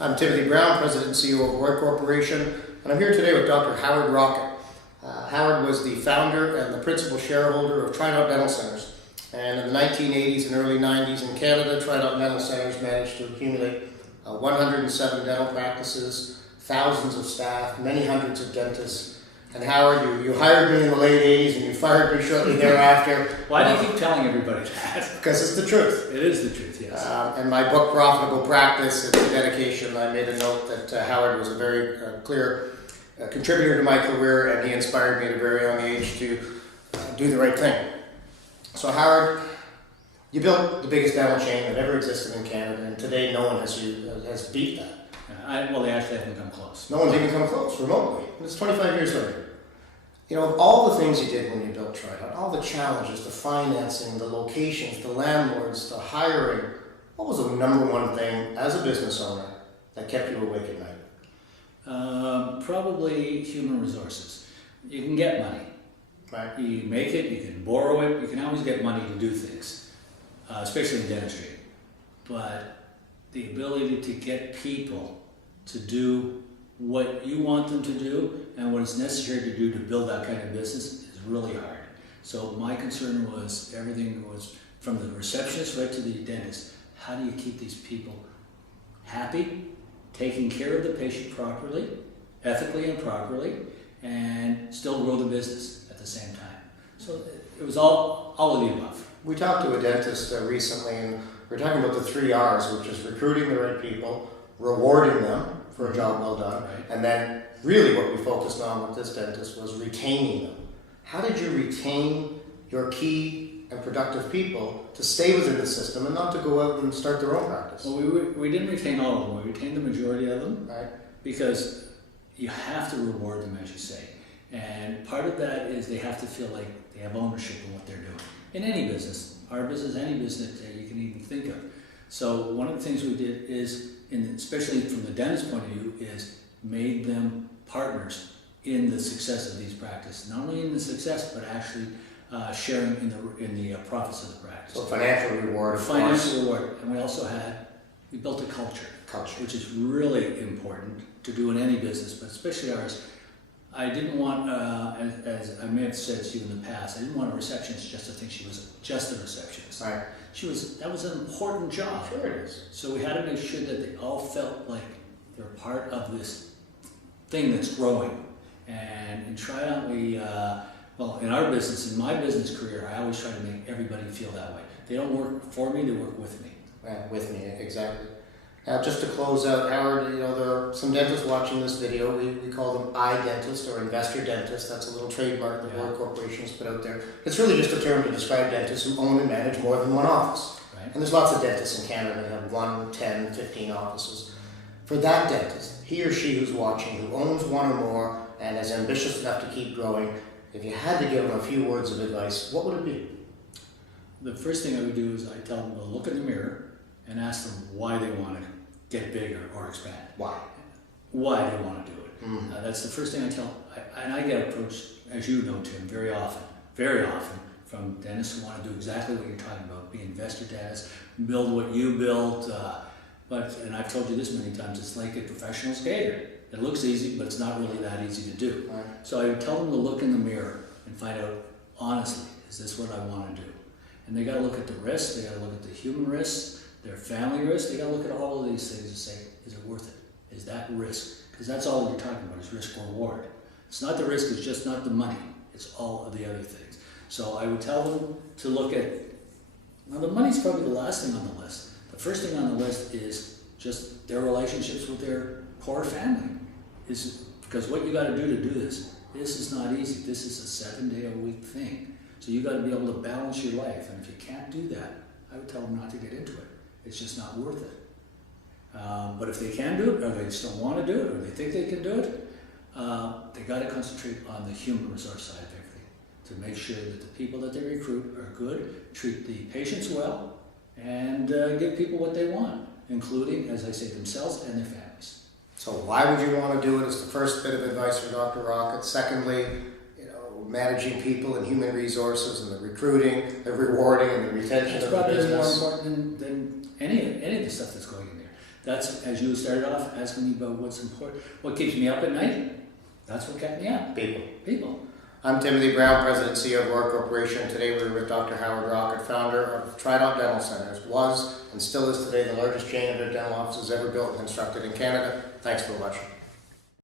I'm Timothy Brown, President and CEO of Roy Corporation, and I'm here today with Dr. Howard Rocket. Howard was the founder and the principal shareholder of Trident Dental Centers. And in the 1980s and early 90s in Canada, Trident Dental Centers managed to accumulate 107 dental practices, thousands of staff, many hundreds of dentists. And Howard, you hired me in the late 80s and you fired me shortly thereafter. Why do you keep telling everybody that? Because it's the truth. It is the truth, yes. And my book, Profitable Practice, it's a dedication. I made a note that Howard was a very clear contributor to my career, and he inspired me at a very young age to do the right thing. So Howard, you built the biggest dental chain that ever existed in Canada, and today no one has beat that. Well, they actually haven't come close. No one's even come close, remotely. It's 25 years later. You know, all the things you did when you built Trident, all the challenges, the financing, the locations, the landlords, the hiring, what was the number one thing as a business owner that kept you awake at night? Probably human resources. You can get money. Right. You can make it, you can borrow it, you can always get money to do things, especially in dentistry. But the ability to get people to do what you want them to do and what is necessary to do to build that kind of business is really hard. So my concern was everything was from the receptionist right to the dentist. How do you keep these people happy, taking care of the patient properly, ethically and properly, and still grow the business at the same time? So it was all of the above. We talked to a dentist recently, and we're talking about the 3 R's, which is recruiting the right people, rewarding them for a job well done, right, and then really what we focused on with this dentist was retaining them. How did you retain your key and productive people to stay within the system and not to go out and start their own practice? Well, we didn't retain all of them. We retained the majority of them, right, because you have to reward them, as you say. And part of that is they have to feel like they have ownership in what they're doing. In any business, our business, any business that you can even think of. So one of the things we did is, especially from the dentist point of view, is made them partners in the success of these practices. Not only in the success, but actually sharing in the profits of the practice. So financial reward. Financial reward. And we built a culture. Which is really important to do in any business, but especially ours. I didn't want, as I may have said to you in the past, I didn't want a receptionist just to think she was just a receptionist. Right. That was an important job. Sure it is. So we had to make sure that they all felt like they're part of this thing that's growing. And in Trident, in our business, in my business career, I always try to make everybody feel that way. They don't work for me, they work with me. With me, exactly. Now, just to close out, Howard, there are some dentists watching this video. We call them iDentist or investor dentist. That's a little trademark that Roy Corporation has put out there. It's really just a term to describe dentists who own and manage more than one office. Right. And there's lots of dentists in Canada that have 1, 10, 15 offices. For that dentist, he or she who's watching, who owns one or more and is ambitious enough to keep growing, if you had to give them a few words of advice, what would it be? The first thing I would do is I tell them to look in the mirror and ask them why they want to get bigger or expand. Why? Why they want to do it. Mm-hmm. That's the first thing I tell. And I get approached, as you know, Tim, very often, from dentists who want to do exactly what you're talking about, be investor dentists, build what you built. And I've told you this many times, it's like a professional skater. It looks easy, but it's not really that easy to do. Right. So I would tell them to look in the mirror and find out, honestly, is this what I want to do? And they got to look at the risks, they got to look at the human risks, their family risks, they got to look at all of these things and say, is it worth it? Is that risk? Because that's all you're talking about is risk reward. It's not the risk, it's just not the money. It's all of the other things. So I would tell them to look at, now the money's probably the last thing on the list. The first thing on the list is just their relationships with their core family. Because what you got to do this is not easy. This is a 7-day-a-week thing. So you got to be able to balance your life. And if you can't do that, I would tell them not to get into it. It's just not worth it. But if they can do it, or they still want to do it, or they think they can do it, they got to concentrate on the human resource side of everything to make sure that the people that they recruit are good, treat the patients well, and give people what they want, including, as I say, themselves and their families. So why would you want to do it is the first bit of advice for Dr. Rocket. Secondly, managing people and human resources and the recruiting, the rewarding, and the retention of the business. It's probably more important than any of the stuff that's going in there. that's, as you started off asking me about what's important, what keeps me up at night, that's what kept me up. People. I'm Timothy Brown, President and CEO of Roy Corporation. Today we're with Dr. Howard Rocket, founder of Trident Dental Centers. Was and still is today the largest chain of dental offices ever built and constructed in Canada. Thanks for watching.